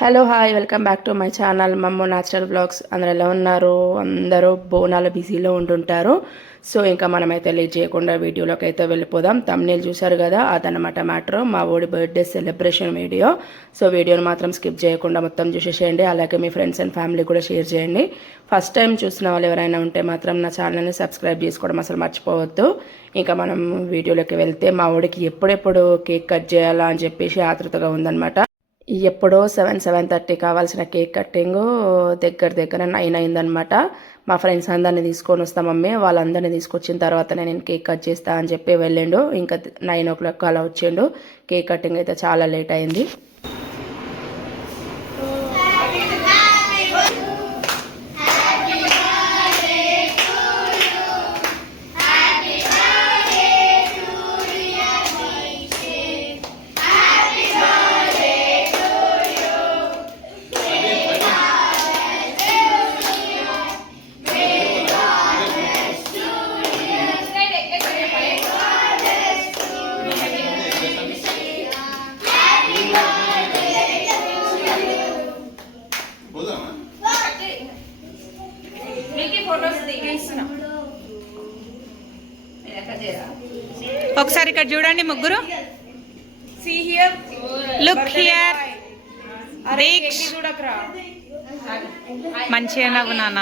Hello hi welcome back to my channel Mammo natural blogs. అందరూ ఎలా ఉన్నారు? అందరూ బోనాల బిజీలో ఉంటుంటారు. సో ఇంకా మనమైతే లేట్ చేయకుండా వీడియోలోకి అయితే వెళ్ళిపోదాం. తమ్నేల్ చూశారు కదా, అదనమాట మ్యాటర్, మా ఓడి బర్త్డే సెలబ్రేషన్ వీడియో. సో వీడియోని మాత్రం స్కిప్ చేయకుండా మొత్తం చూసేసేయండి. అలాగే మీ ఫ్రెండ్స్ అండ్ ఫ్యామిలీ కూడా షేర్ చేయండి. ఫస్ట్ టైం చూసిన వాళ్ళు ఎవరైనా ఉంటే మాత్రం నా ఛానల్ని సబ్స్క్రైబ్ చేసుకోవడం అసలు మర్చిపోవద్దు. ఇంకా మనం వీడియోలోకి వెళ్తే, మా ఓడికి ఎప్పుడెప్పుడు కేక్ కట్ చేయాలా అని చెప్పేసి ఆతృతగా ఉందన్నమాట. ఎప్పుడో 7:30 కావాల్సిన కేక్ కట్టింగ్ దగ్గర 9 అయిందనమాట. మా ఫ్రెండ్స్ అందరినీ తీసుకొని వస్తాం మమ్మీ, వాళ్ళందరినీ తీసుకొచ్చిన తర్వాత నేను కేక్ కట్ చేస్తా అని చెప్పి వెళ్ళిండు. ఇంకా 9 o'clock అలా వచ్చిండు. కేక్ కటింగ్ అయితే చాలా లేట్ అయింది. ఒకసారి ఇక్కడ చూడండి ముగ్గురు. Look here. మంచిగా నవ్వు నాన్న.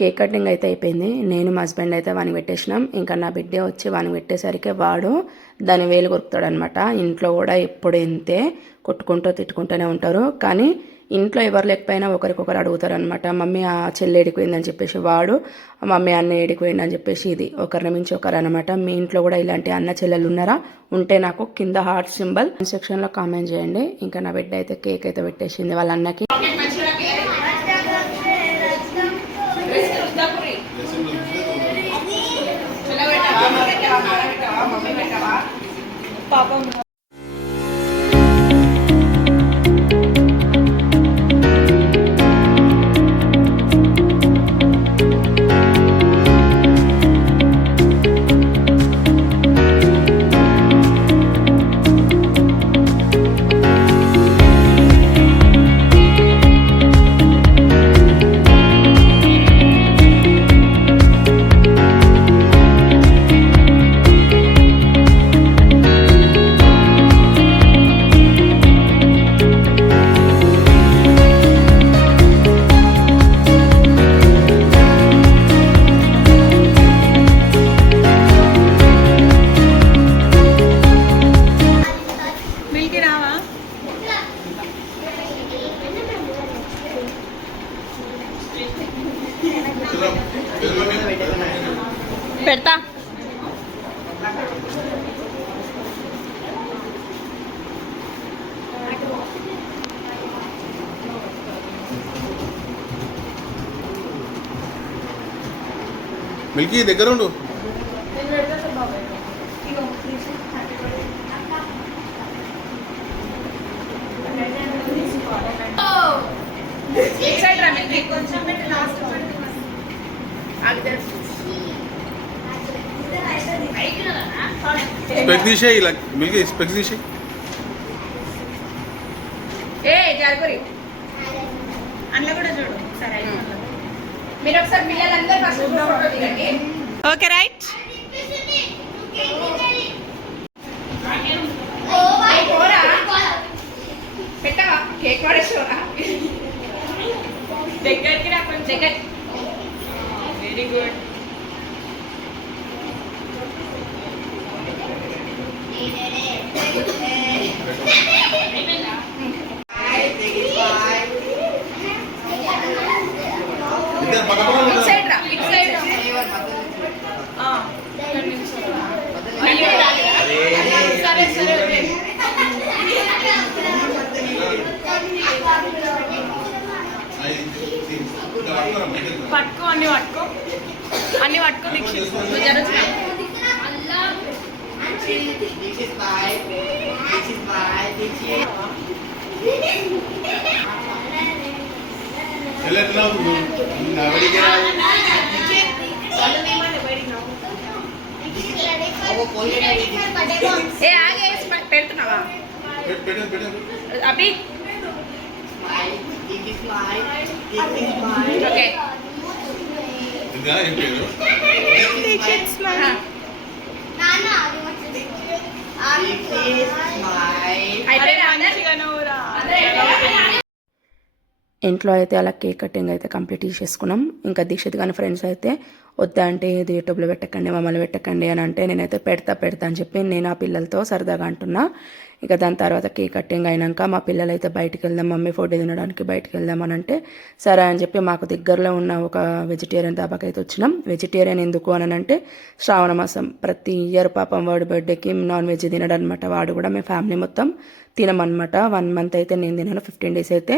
కేక్ కటింగ్ అయితే అయిపోయింది. నేను మా హస్బెండ్ అయితే వానికి పెట్టేసినాం. ఇంకా నా బిడ్డ వచ్చి వానికి పెట్టేసరికి వాడు దాని వేలు కొరుకుతాడు అనమాట. ఇంట్లో కూడా ఎప్పుడు ఇంతే, కొట్టుకుంటూ తిట్టుకుంటూనే ఉంటారు. కానీ ఇంట్లో ఎవరు లేకపోయినా ఒకరికొకరు అడుగుతారు అనమాట. మమ్మీ ఆ చెల్లి ఏడిపోయిందని చెప్పేసి వాడు, మమ్మీ అన్న ఏడిపోయిందని చెప్పేసి ఇది, ఒకరిని మించి ఒకరు అనమాట. మీ ఇంట్లో కూడా ఇలాంటి అన్న చెల్లెలు ఉన్నారా? ఉంటే నాకు కింద హార్ట్ సింబల్ సెక్షన్లో కామెంట్ చేయండి. ఇంకా నా బిడ్డ అయితే కేక్ అయితే పెట్టేసింది వాళ్ళ అన్నకి. పాపం పెడతా. మిల్కీ దగ్గర ఉండు. స్పెక్స్ తీసేయి, ఇలా మిల్కీ స్పెక్స్ తీసేయి. అందులో కూడా చూడు. సరే మీరు ఒకసారి పిల్లలందరూ ఫస్ట్ ఫోటో దిగండి. Okay right. పెట్టవా కేక్ పడేసుకోరా దగ్గరికి రా కొంచెం దగ్గర. Very good. పట్టుకో అండి, పట్టుకో. అవన్నీ పట్టుకో దీక్షిత్ నువ్వు జరొచ్చు ఏ ఆగే పెడుతున్నావా అభి ఓకే ఇంట్లో అయితే అలా కేక్ కటింగ్ అయితే కంప్లీట్ చేసేసుకున్నాం. ఇంకా దీక్షిత్ కానీ ఫ్రెండ్స్ అయితే వద్దా అంటే ఇది యూట్యూబ్లో పెట్టకండి మమ్మల్ని పెట్టకండి అని అంటే నేనైతే పెడతా అని చెప్పి నేను ఆ పిల్లలతో సరదాగా అంటున్నా. ఇక దాని తర్వాత కేక్ కటింగ్ అయినాక మా పిల్లలు అయితే బయటికి వెళ్దాం మమ్మీ ఫుడ్ తినడానికి బయటికి వెళ్దాం అని అంటే సరే అని చెప్పి మాకు దగ్గరలో ఉన్న ఒక వెజిటేరియన్ దాబాకి అయితే వచ్చినాం. వెజిటేరియన్ ఎందుకు అని అంటే శ్రావణ మాసం ప్రతి ఇయర్ పాపం వాడి బర్త్డేకి నాన్ వెజ్ తినడం అనమాట. వాడు కూడా మేము ఫ్యామిలీ మొత్తం తినమన్నమాట. 1 month అయితే నేను తినాను, 15 days అయితే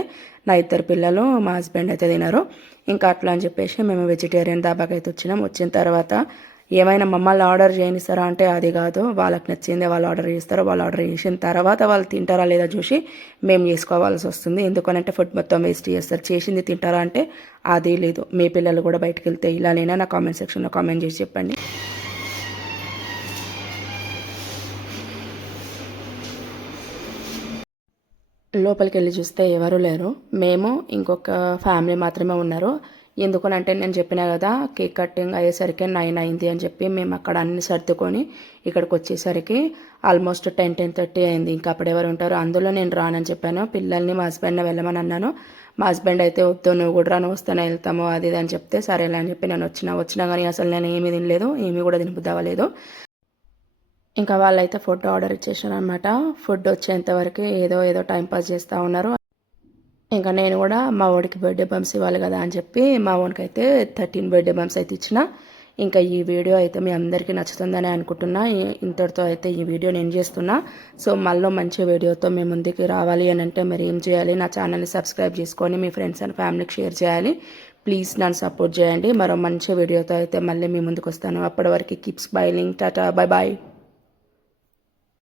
నా 2 పిల్లలు మా హస్బెండ్ అయితే తినారు. ఇంకా అట్లా అని చెప్పేసి మేము వెజిటేరియన్ దాబాకి అయితే వచ్చినాం. వచ్చిన తర్వాత ఏమైనా మమ్మల్ని ఆర్డర్ చేయనిస్తారా అంటే అది కాదు, వాళ్ళకి నచ్చిందే వాళ్ళు ఆర్డర్ చేస్తారు. వాళ్ళు ఆర్డర్ చేసిన తర్వాత వాళ్ళు తింటారా లేదా చూసి మేము చేసుకోవాల్సి వస్తుంది. ఎందుకనంటే ఫుడ్ మొత్తం వేస్ట్ చేస్తారు. చేసింది తింటారా అంటే అది లేదు. మీ పిల్లలు కూడా బయటకు వెళ్తే ఇలానైనా నా కామెంట్ సెక్షన్లో కామెంట్ చేసి చెప్పండి. లోపలికి వెళ్ళి చూస్తే ఎవరు లేరు. మేము ఇంకొక ఫ్యామిలీ మాత్రమే ఉన్నారు. ఎందుకనంటే నేను చెప్పినా కదా కేక్ కటింగ్ అయ్యేసరికి 9 అయింది అని చెప్పి మేము అక్కడ అన్ని సర్దుకొని ఇక్కడికి వచ్చేసరికి ఆల్మోస్ట్ 10-10:30 అయింది. ఇంకా అప్పుడు ఎవరు ఉంటారు, అందులో నేను రానని చెప్పాను. పిల్లల్ని మా హస్బెండ్ని వెళ్ళమని అన్నాను. మా హస్బెండ్ అయితే వద్దు నువ్వు కూడా రాను వస్తానే వెళ్తాము అది ఇది అని చెప్తే సరేలే అని చెప్పి నేను వచ్చినా కానీ అసలు నేను ఏమీ తినలేదు, ఏమీ కూడా తినబుద్ధి అవ్వలేదు. ఇంకా వాళ్ళైతే ఫుడ్ ఆర్డర్ ఇచ్చేసారు అనమాట. ఫుడ్ వచ్చేంతవరకు ఏదో టైంపాస్ చేస్తూ ఉన్నారు. ఇంకా నేను కూడా మా వాడికి బర్త్డే బంప్స్ ఇవ్వాలి కదా అని చెప్పి మా వాడికి అయితే 13 బర్త్డే బంప్స్ అయితే ఇచ్చిన. ఇంకా ఈ వీడియో అయితే మీ అందరికీ నచ్చుతుందని అనుకుంటున్నా. ఇంతటితో అయితే ఈ వీడియో నేను చేస్తున్నా. సో మళ్ళీ మంచి వీడియోతో మీ ముందుకు రావాలి అని అంటే మరి ఏం చేయాలి, నా ఛానల్ని సబ్స్క్రైబ్ చేసుకొని మీ ఫ్రెండ్స్ అండ్ ఫ్యామిలీకి షేర్ చేయాలి. ప్లీజ్ నన్ను సపోర్ట్ చేయండి. మరో మంచి వీడియోతో అయితే మళ్ళీ మీ ముందుకు వస్తాను. అప్పటి వరకు keep smiling. Tata, bye bye.